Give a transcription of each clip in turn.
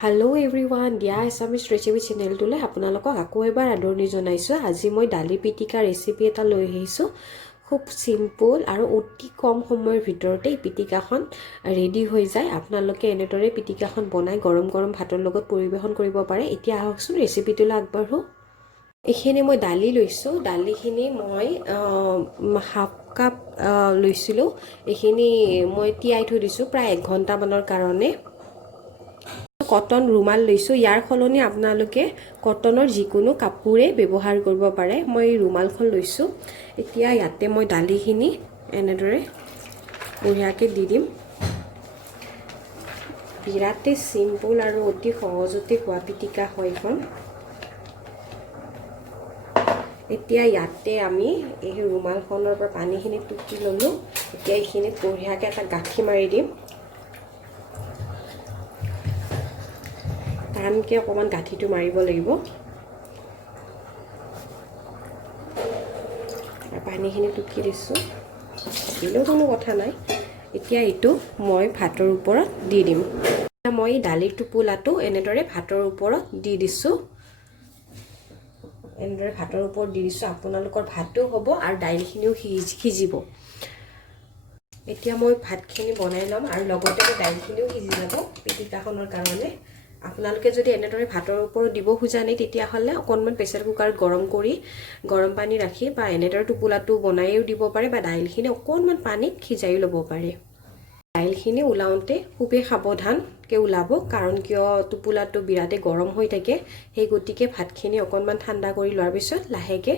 Hello' everyone, দিয়া Assamese recipe চেনেলটোলৈ আপোনালোকক আকৌ এবাৰ আদৰণি জনাইছোঁ। আজি মই দালি পিটিকা ৰেচিপি এটা লৈ আহিছোঁ। খুব চিম্পুল আৰু অতি কম সময়ৰ ভিতৰতে এই পিটিকাখন ৰেডি হৈ যায়। আপোনালোকে এনেদৰে পিটিকাখন বনাই গৰম গৰম ভাতৰ লগত পৰিৱেশন কৰিব পাৰে। এতিয়া আহকচোন ৰেচিপিটোলৈ আগবাঢ়োঁ। এইখিনি মই দালি লৈছোঁ। দালিখিনি মই হাফ কাপ লৈছিলোঁ। এইখিনি মই তিয়াই থৈ দিছোঁ প্ৰায় 1 ঘণ্টামানৰ কাৰণে। কটন ৰুমাল লৈছোঁ। ইয়াৰ সলনি আপোনালোকে কটনৰ যিকোনো কাপোৰে ব্যৱহাৰ কৰিব পাৰে। মই ৰুমালখন লৈছোঁ। এতিয়া ইয়াতে মই দালিখিনি এনেদৰে বঢ়িয়াকৈ দি দিম। বিৰাটেই চিম্পুল আৰু অতি সহজতে হোৱা পিটিকা হয় এখন। এতিয়া ইয়াতে আমি এই ৰুমালখনৰ পৰা পানীখিনি টুকি ল'লোঁ। এতিয়া এইখিনিত বঢ়িয়াকৈ এটা গাঁঠি মাৰি দিম। টানকৈ অকণমান গাঁঠিটো মাৰিব লাগিব। পানীখিনি টুকি দিছোঁ, দিলেও কোনো কথা নাই। এতিয়া এইটো মই ভাতৰ ওপৰত দি দিম। মই দালিৰ টোপোলাটো এনেদৰে ভাতৰ ওপৰত দি দিছোঁ। এনেদৰে ভাতৰ ওপৰত দি দিছোঁ। আপোনালোকৰ ভাতো হ'ব আৰু দাইলখিনিও সিজিব। এতিয়া মই ভাতখিনি বনাই ল'ম আৰু লগতে দাইলখিনিও সিজি যাব পিটিকাখনৰ কাৰণে। আপোনালোকে যদি এনেদৰে ভাতৰ ওপৰত দিব খোজা নাই তেতিয়াহ'লে অকণমান প্ৰেছাৰ কুকাৰত গৰম পানী ৰাখি বা এনেদৰে টোপোলাটো বনাইও দিব পাৰে বা দাইলখিনি অকণমান পানীত সিজাই ল'ব পাৰে। দাইলখিনি ওলাওঁতে খুবেই সাৱধানকৈ ওলাব, কাৰণ কিয় টোপোলাটো বিৰাটেই গৰম হৈ থাকে। সেই গতিকে ভাতখিনি অকণমান ঠাণ্ডা কৰি লোৱাৰ পিছত লাহেকৈ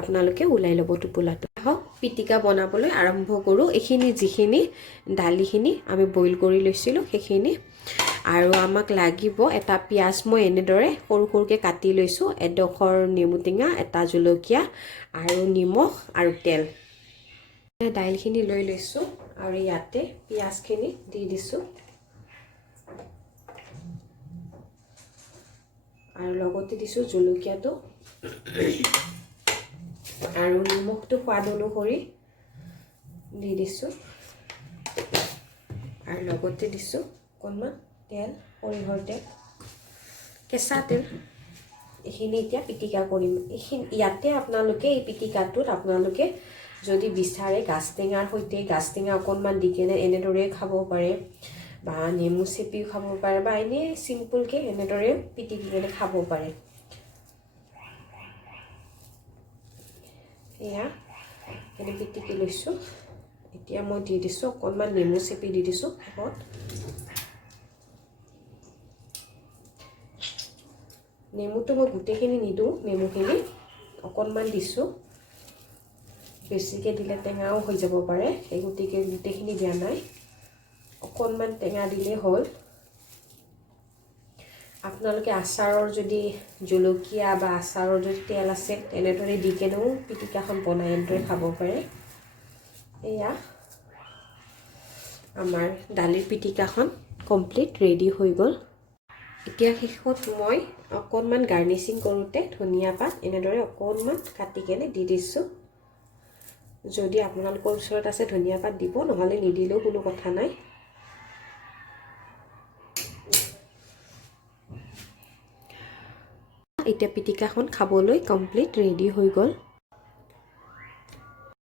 আপোনালোকে ওলাই ল'ব টোপোলাটো। হওক, পিটিকা বনাবলৈ আৰম্ভ কৰোঁ। এইখিনি যিখিনি দালিখিনি আমি বইল কৰি লৈছিলোঁ সেইখিনি, আৰু আমাক লাগিব এটা পিঁয়াজ। মই এনেদৰে সৰু সৰুকৈ কাটি লৈছোঁ। এডোখৰ নেমু টেঙা, এটা জলকীয়া আৰু নিমখ আৰু তেল। দাইলখিনি লৈ লৈছোঁ আৰু ইয়াতে পিঁয়াজখিনি দি দিছোঁ আৰু লগতে দিছোঁ জলকীয়াটো আৰু নিমখটো সোৱাদ অনুসৰি দি দিছোঁ আৰু লগতে দিছোঁ অকণমান তেল, সৰিয়হৰ তেল, কেঁচা তেল। এইখিনি এতিয়া পিটিকা কৰিম। ইয়াতে আপোনালোকে এই পিটিকাটোত আপোনালোকে যদি বিচাৰে গাজ টেঙাৰ সৈতে গাজ টেঙা অকণমান দি কেনে এনেদৰে খাব পাৰে, বা নেমু চেপিও খাব পাৰে, বা এনেই চিম্পুলকৈ এনেদৰে পিটিকি কেনে খাব পাৰে। এয়া এনে পিটিকি লৈছোঁ। এতিয়া মই দি দিছোঁ অকণমান নেমু চেপি দি দিছোঁ শেষত। নেমুটো মই গোটেইখিনি নিদিওঁ, নেমুখিনি অকণমান দিছোঁ। বেছিকৈ দিলে টেঙাও হৈ যাব পাৰে, সেই গতিকে গোটেইখিনি দিয়া নাই, অকণমান টেঙা দিলেই হ'ল। আপোনালোকে আচাৰৰ যদি জলকীয়া বা আচাৰৰ যদি তেল আছে তেনেদৰে দি কেনেও পিটিকাখন বনাই এনেদৰে খাব পাৰে। এয়া আমাৰ দালিৰ পিটিকাখন কমপ্লিট ৰেডি হৈ গ'ল। এতিয়া শেষত মই অকণমান গাৰ্নিচিং কৰোঁতে ধনিয়া পাত এনেদৰে অকণমান কাটি কেনে দি দিছোঁ। যদি আপোনালোকৰ ওচৰত আছে ধনিয়া পাত দিব, নহ'লে নিদিলেও কোনো কথা নাই। এতিয়া পিটিকাখন খাবলৈ কমপ্লিট ৰেডি হৈ গ'ল।